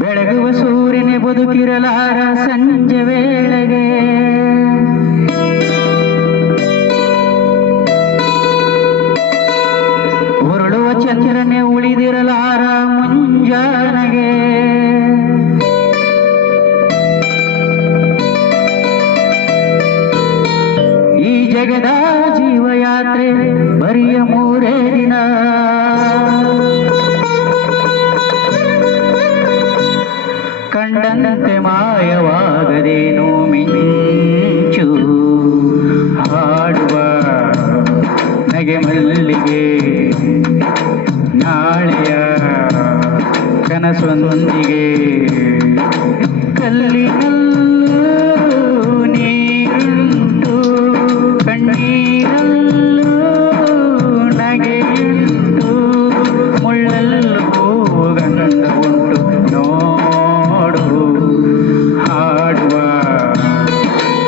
ಬೆಳಗುವ ಸೂರ್ಯನೇ ಬದುಕಿರಲಾರ ಸಂಜೆ ವೇಳೆಗೆ ಉರುಳುವ ಚಂದ್ರನೇ ಉಳಿದಿರಲಾರ ಮುಂಜಾನೆಗೆ ಈ ಜಗದ ಜೀವಯಾತ್ರೆ ಬರಿಯ 3 ದಿನ ಕಂಡಂತೆ ಮಾಯವಾಗದೇನು ಮಿಂಚು ಹಾಡುವ ನಗೆ ಮಲ್ಲಿಗೆ ನಾಳೆಯ ಕನಸೊಂದಿಗೆ ಕಲ್ಲಿನಲ್ಲೂ ನೀರುಂಟು ಕಣ್ಣೀರಲ್ಲೂ ನಗೆಯುಂಟು ಮುಳ್ಳಲ್ಲೂ ಗಂಧ ಉಂಟು ನೋಡು ಹಾಡುವ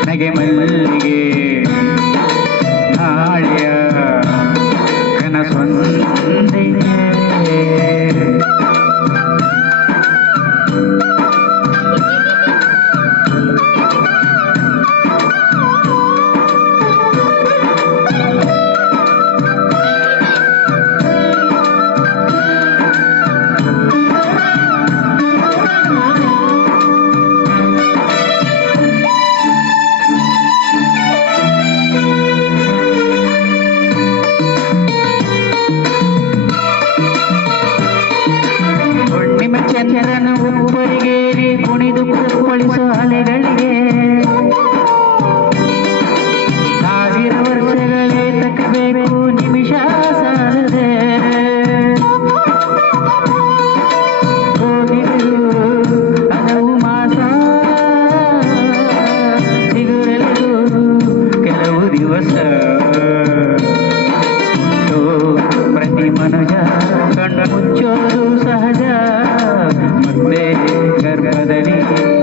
ನಗೆ ಮಲ್ಲಿಗೆ ನಾಳೆಯ ಕನಸೊಂದಿಗೆ ಚಂದ್ರನ ಒಬ್ಬರಿಗೇರಿ ಕುಣಿದು ಕುಪ್ಪಳಿಸೋ ಅಲೆಗಳಿಗೆ 1000 ವರ್ಷಗಳೇ ತಕ್ಕಬೇಕು ನಿಮಿಷ ಸಾಲದೆ ಹೋಗಿರು ಹಲವು ಮಾಸ ಸಿಗುರಲು ಕೆಲವು ದಿವಸ ಪ್ರತಿ ಮನುಜ ಕಣ್ಣು ಮುಚ್ಚೋದು ಸಹಜ ಮತ್ತೆ ಗರ್ಭದಲ್ಲಿ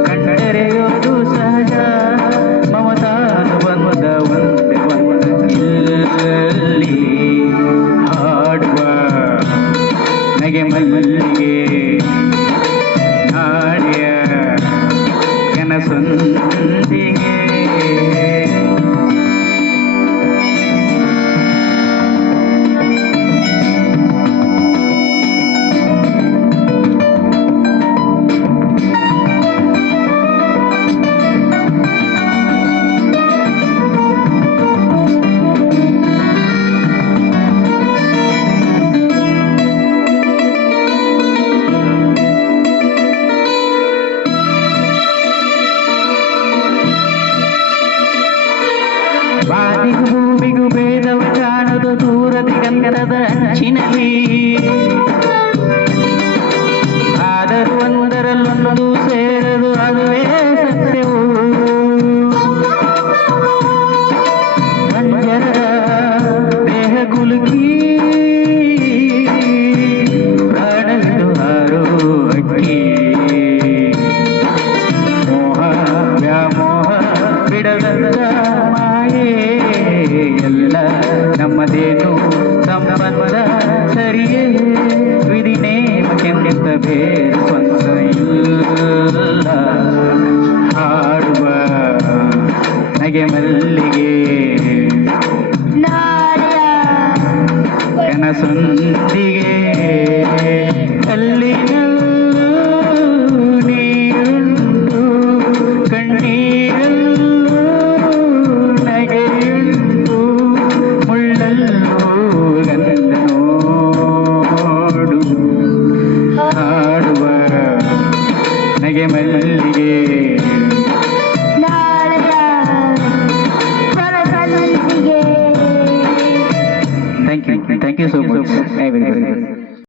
ಕಂಡರೆಯೋದು ಸಹಜ ಮಮತಾನು ಬಂದ ಇಲ್ಲಿ ಹಾಡುವ ನಗೆ ಮಲ್ಲಿಗೆ ನಾಳೆಯ ಕನಸೊಂದಿಗೆ ವಾದಿಗೂ ಭೂಮಿಗೂ ಭೇದವ ಕಾಣದು ದೂರ ದಿಗಂತರದ ಅಂಚಿನಲ್ಲಿ ಆದರೂ ಒಂದರಲ್ಲೊಂದು ಸೇರದು ಅದುವೇ ಸತ್ಯವು ಬಂಜರದ ದೇಹ ಗುಲುಕಿ ಪ್ರಾಣವಿದು ಹಾರು ಅಕ್ಕಿ ಮೋಹ ವ್ಯಾಮೋಹ ಬಿಡದ ಎಲ್ಲ ನಮ್ಮದೇನು ಸಂಬಂಧ ಸರಿಯೇ ವಿಧಿನೇ ಕೆಂತ ಬೇರೆ ಸ್ವಂತ ಇಲ್ಲ ಹಾಡುವ ನಗೆ ಮಲ್ಲಿಗೆ ಕನಸೊಂದಿಗೆ ಅಲ್ಲಿನಲ್ಲೂ ನೀರುಂಟು ಕಣ್ಣೀರಲ್ಲೂ ನಗೆಯುಂಟು ಮುಳ್ಳಲ್ಲೂ ಗಂಧ ನೋಡು